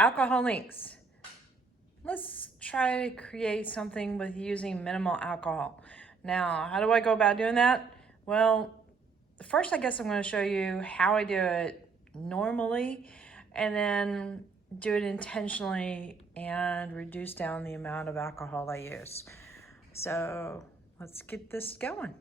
alcohol inks. Let's try to create something with using minimal alcohol. Now, how do I go about doing that? Well, first I guess I'm going to show you how I do it normally, and then do it intentionally and reduce down the amount of alcohol I use. So let's get this going.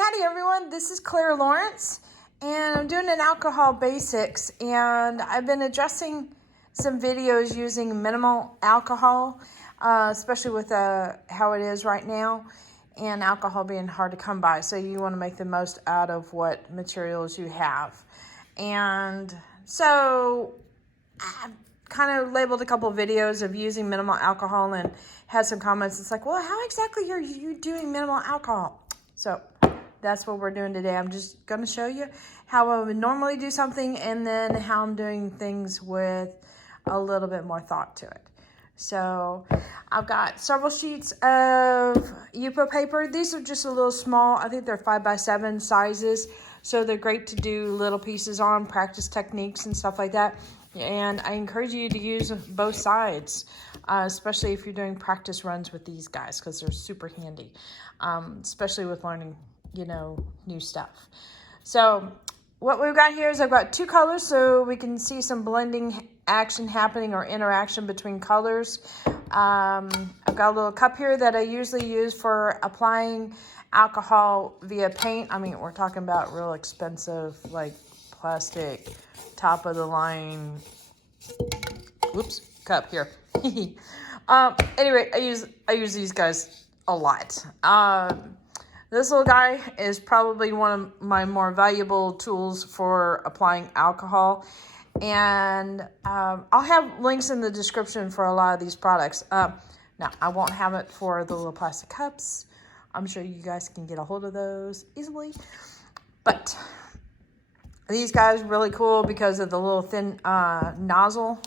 Howdy everyone, this is Clara Lawrence, and I'm doing an alcohol basics, and I've been addressing some videos using minimal alcohol, especially with how it is right now, and alcohol being hard to come by, so you want to make the most out of what materials you have. And so I've kind of labeled a couple of videos of using minimal alcohol and had some comments. It's like, well, how exactly are you doing minimal alcohol? So that's what we're doing today. I'm just going to show you how I would normally do something, and then how I'm doing things with a little bit more thought to it. So I've got several sheets of Yupo paper. These are just a little small. I think they're 5x7 sizes. So they're great to do little pieces on, practice techniques and stuff like that. And I encourage you to use both sides, especially if you're doing practice runs with these guys, because they're super handy, especially with learning, new stuff. So what we've got here is I've got two colors, so we can see some blending action happening or interaction between colors. I've got a little cup here that I usually use for applying alcohol via paint. I mean, we're talking about real expensive, like plastic, top of the line, cup here. Anyway, I use these guys a lot. This little guy is probably one of my more valuable tools for applying alcohol. And I'll have links in the description for a lot of these products. Now, I won't have it for the little plastic cups. I'm sure you guys can get a hold of those easily. But these guys are really cool because of the little thin nozzle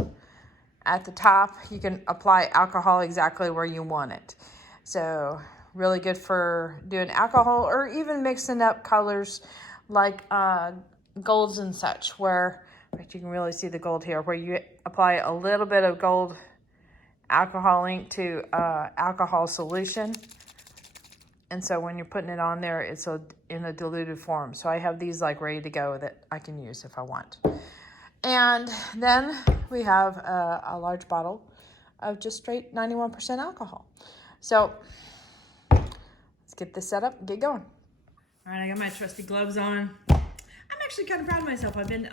at the top. You can apply alcohol exactly where you want it. So really good for doing alcohol, or even mixing up colors like golds and such, where in fact, you can really see the gold here, where you apply a little bit of gold alcohol ink to alcohol solution. And so when you're putting it on there, it's in a diluted form. So I have these like ready to go that I can use if I want. And then we have a large bottle of just straight 91% alcohol. So let's get this set up and get going. All right, I got my trusty gloves on. I'm actually kind of proud of myself. I've been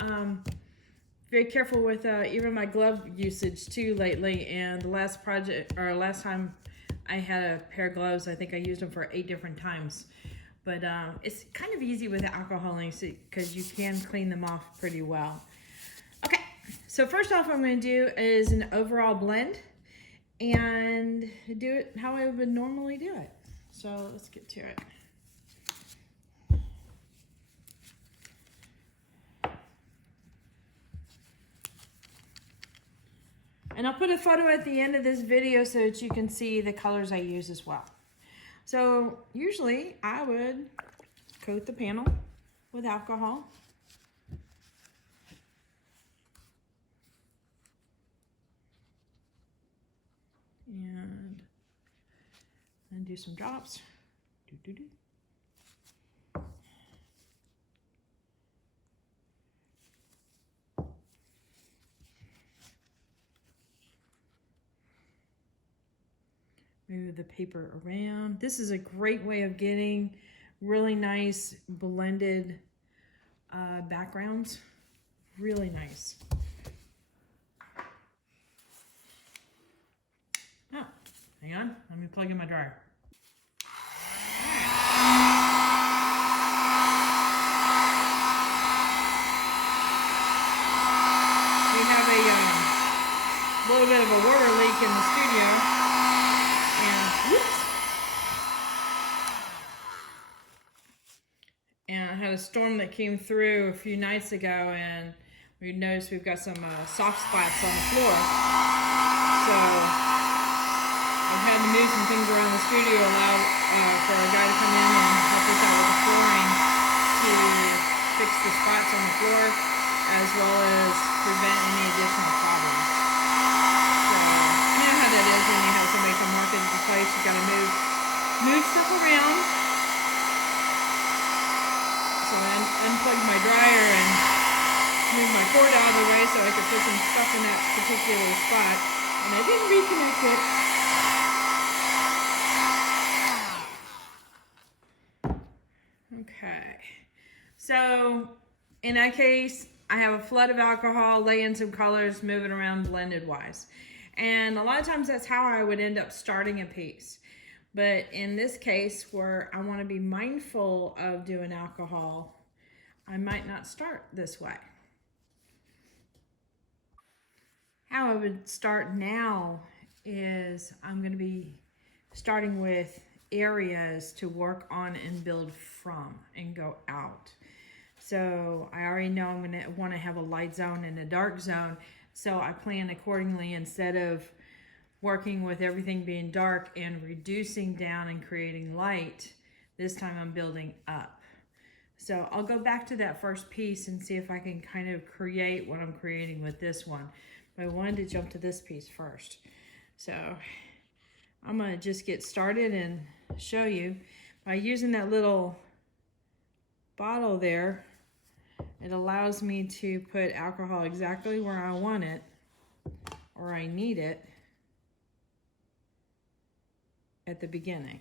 very careful with even my glove usage too lately. And the last time I had a pair of gloves, I think I used them for 8 different times. But it's kind of easy with alcohol inks because you can clean them off pretty well. Okay, so first off, what I'm going to do is an overall blend and do it how I would normally do it. So let's get to it. And I'll put a photo at the end of this video so that you can see the colors I use as well. So usually I would coat the panel with alcohol. And do some drops. Move the paper around. This is a great way of getting really nice blended backgrounds. Really nice. Oh, hang on. Let me plug in my dryer. We have a little bit of a water leak in the studio. And whoops. And I had to storm that came through a few nights ago, and we noticed we've got some soft spots on the floor. So I've had to move some things around the studio, allow for a guy to come in and help us out with the flooring to fix the spots on the floor, as well as prevent any additional problems. So you know how that is when you have somebody come work into the place. You got to move stuff around. So I unplugged my dryer and moved my cord out of the way so I could put some stuff in that particular spot. And I didn't reconnect it. Okay. So in that case, I have a flood of alcohol, lay in some colors, move it around blended wise. And a lot of times that's how I would end up starting a piece. But in this case, where I want to be mindful of doing alcohol, I might not start this way. How I would start now is I'm going to be starting with areas to work on and build from and go out. So I already know I'm going to want to have a light zone and a dark zone. So I plan accordingly. Instead of working with everything being dark and reducing down and creating light, this time I'm building up. So I'll go back to that first piece and see if I can kind of create what I'm creating with this one. But I wanted to jump to this piece first. So I'm going to just get started and show you. By using that little bottle there, it allows me to put alcohol exactly where I want it or I need it at the beginning.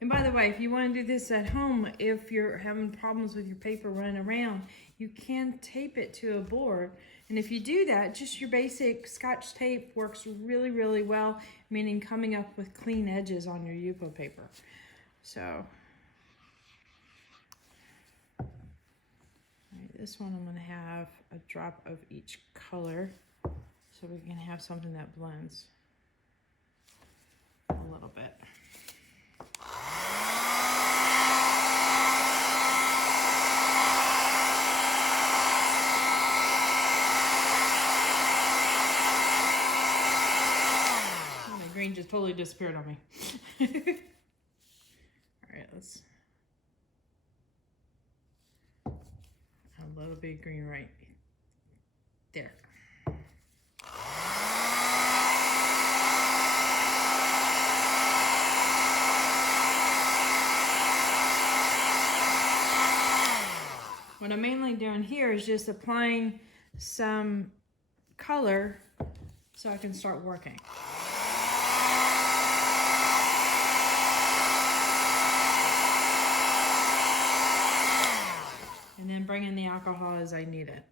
And by the way, if you want to do this at home, if you're having problems with your paper running around, you can tape it to a board. And if you do that, just your basic Scotch tape works really, really well, meaning coming up with clean edges on your Yupo paper. So, all right, this one I'm going to have a drop of each color so we can have something that blends a little bit. Green just totally disappeared on me. All right, let's add a little bit of green right there. What I'm mainly doing here is just applying some color so I can start working. And then bring in the alcohol as I need it.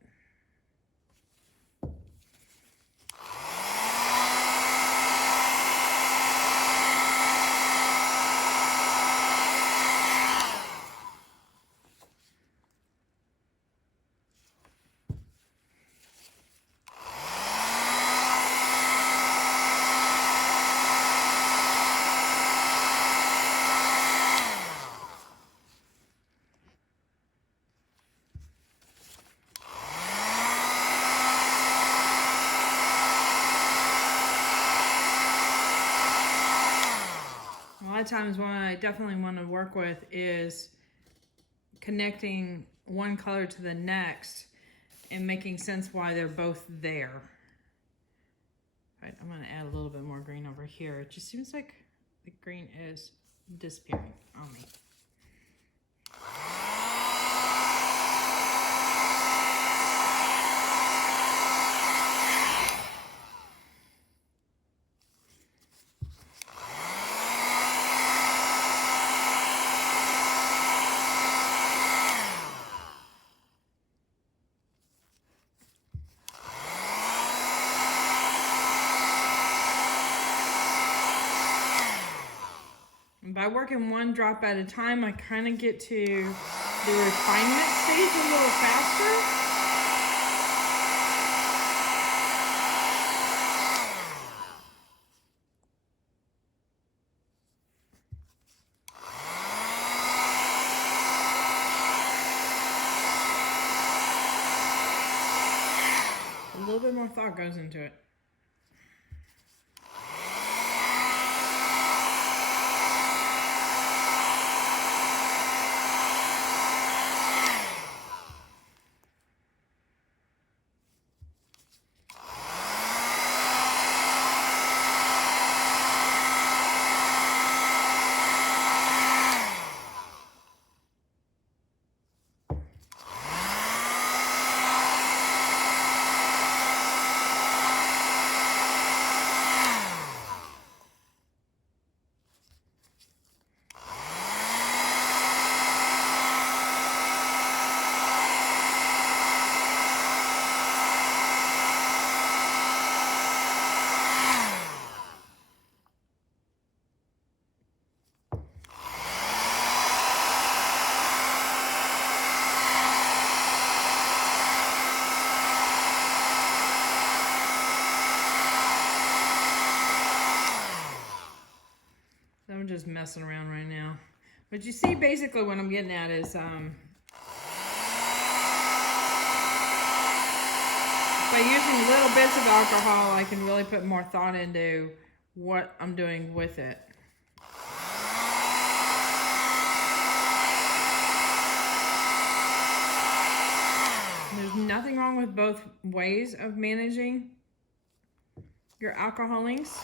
A lot of times what I definitely want to work with is connecting one color to the next and making sense why they're both there. Right, I'm going to add a little bit more green over here. It just seems like the green is disappearing on me. I work in one drop at a time, I kind of get to the refinement stage a little faster. A little bit more thought goes into it. I'm just messing around right now. But you see, basically what I'm getting at is by using little bits of alcohol, I can really put more thought into what I'm doing with it. There's nothing wrong with both ways of managing your alcoholings.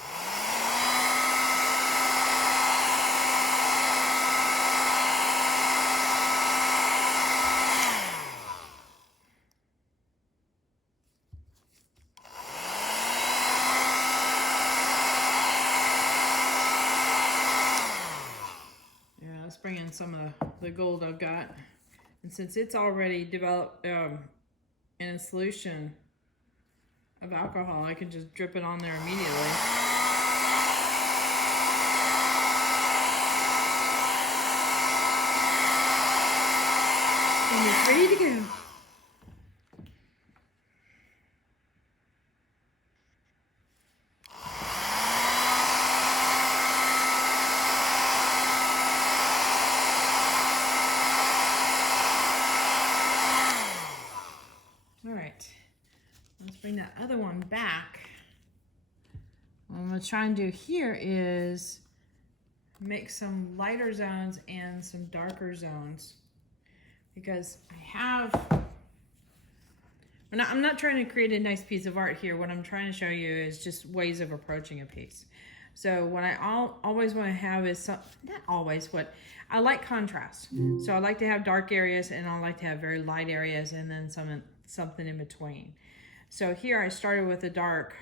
Let's bring in some of the gold I've got. And since it's already developed in a solution of alcohol, I can just drip it on there immediately. And it's ready to go. Let's bring that other one back. What I'm going to try and do here is make some lighter zones and some darker zones, because I'm not trying to create a nice piece of art here. What I'm trying to show you is just ways of approaching a piece. So what I always want to have is not always, what I like contrast. So I like to have dark areas, and I like to have very light areas, and then something in between. So here I started with the dark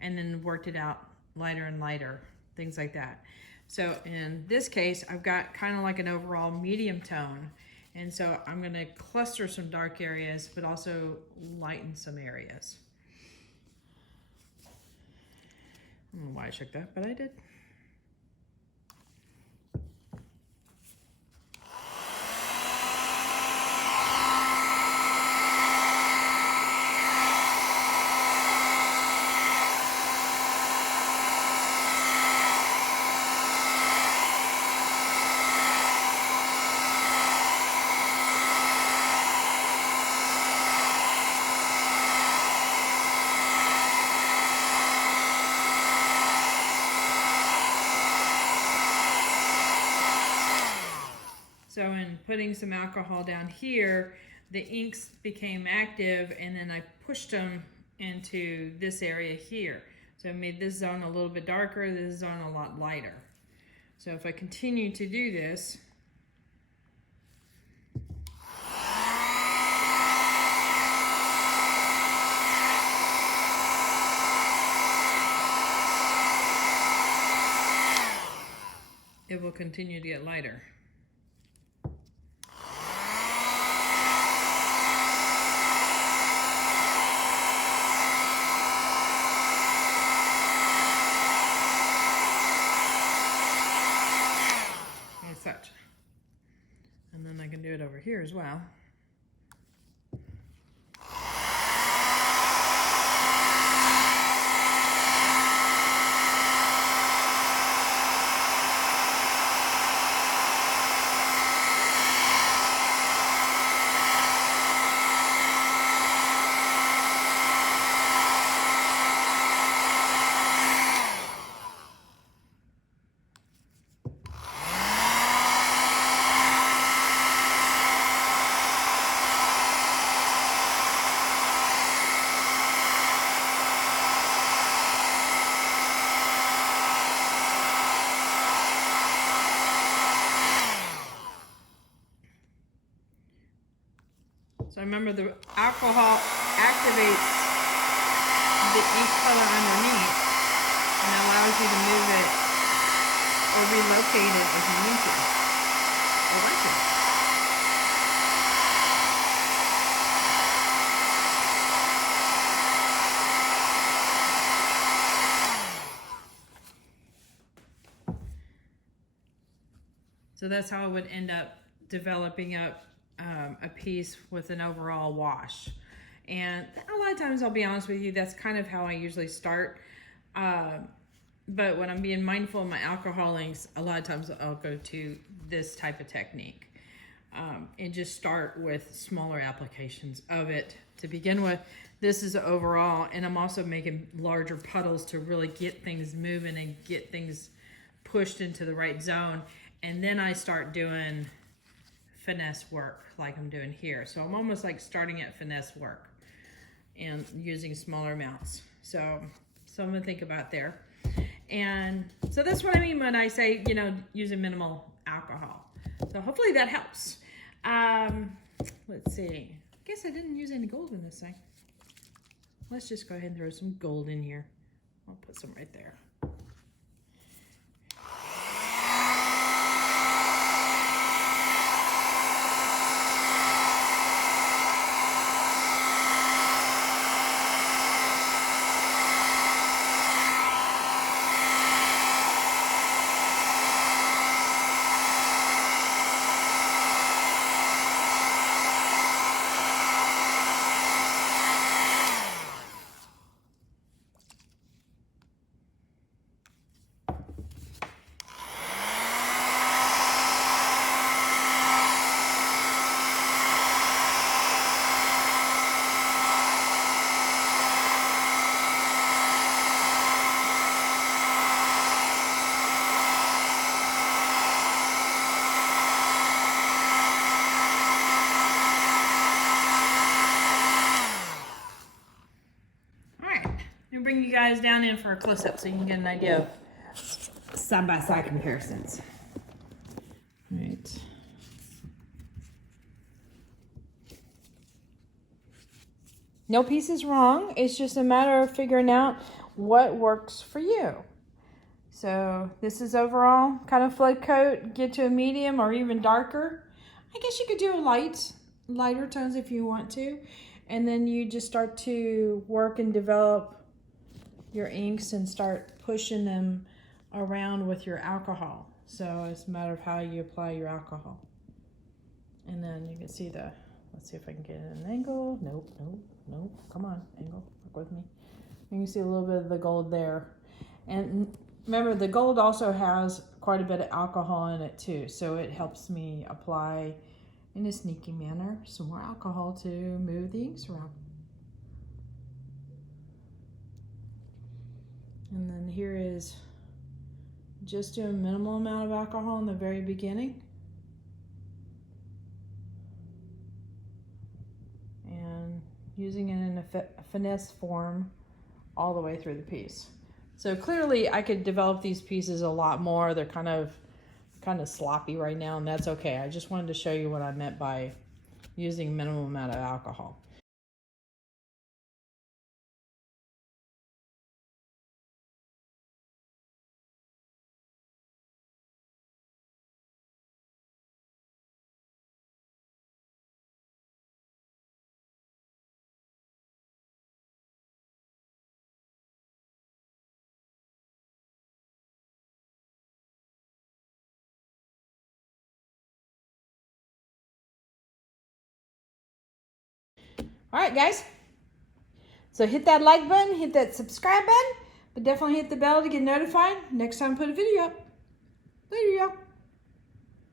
and then worked it out lighter and lighter, things like that. So in this case, I've got kind of like an overall medium tone. And so I'm going to cluster some dark areas, but also lighten some areas. I don't know why I shook that, but I did. So in putting some alcohol down here, the inks became active, and then I pushed them into this area here. So I made this zone a little bit darker, this zone a lot lighter. So if I continue to do this, it will continue to get lighter. here as well. So remember, the alcohol activates the ink color underneath and allows you to move it or relocate it if you need to or want to. So that's how it would end up developing up a piece with an overall wash. And a lot of times, I'll be honest with you, that's kind of how I usually start. But when I'm being mindful of my alcohol inks, a lot of times I'll go to this type of technique and just start with smaller applications of it to begin with. This is overall, and I'm also making larger puddles to really get things moving and get things pushed into the right zone. And then I start doing finesse work like I'm doing here. So I'm almost like starting at finesse work and using smaller amounts. So something to think about there. And so that's what I mean when I say, you know, using minimal alcohol. So hopefully that helps. Let's see. I guess I didn't use any gold in this thing. Let's just go ahead and throw some gold in here. I'll put some right there. Bring you guys down in for a close-up so you can get an idea of side-by-side comparisons. All right. No piece is wrong. It's just a matter of figuring out what works for you. So this is overall kind of flood coat, get to a medium or even darker. I guess you could do a lighter tones if you want to. And then you just start to work and develop your inks and start pushing them around with your alcohol. So it's a matter of how you apply your alcohol. And then you can see let's see if I can get an angle. Nope. Come on, angle, work with me. You can see a little bit of the gold there. And remember, the gold also has quite a bit of alcohol in it too. So it helps me apply in a sneaky manner some more alcohol to move the inks around. And then here is just a minimal amount of alcohol in the very beginning. And using it in a finesse form all the way through the piece. So clearly I could develop these pieces a lot more. They're kind of sloppy right now, and that's okay. I just wanted to show you what I meant by using a minimum amount of alcohol. All right, guys. So hit that like button, hit that subscribe button, but definitely hit the bell to get notified next time I put a video up. Later, y'all.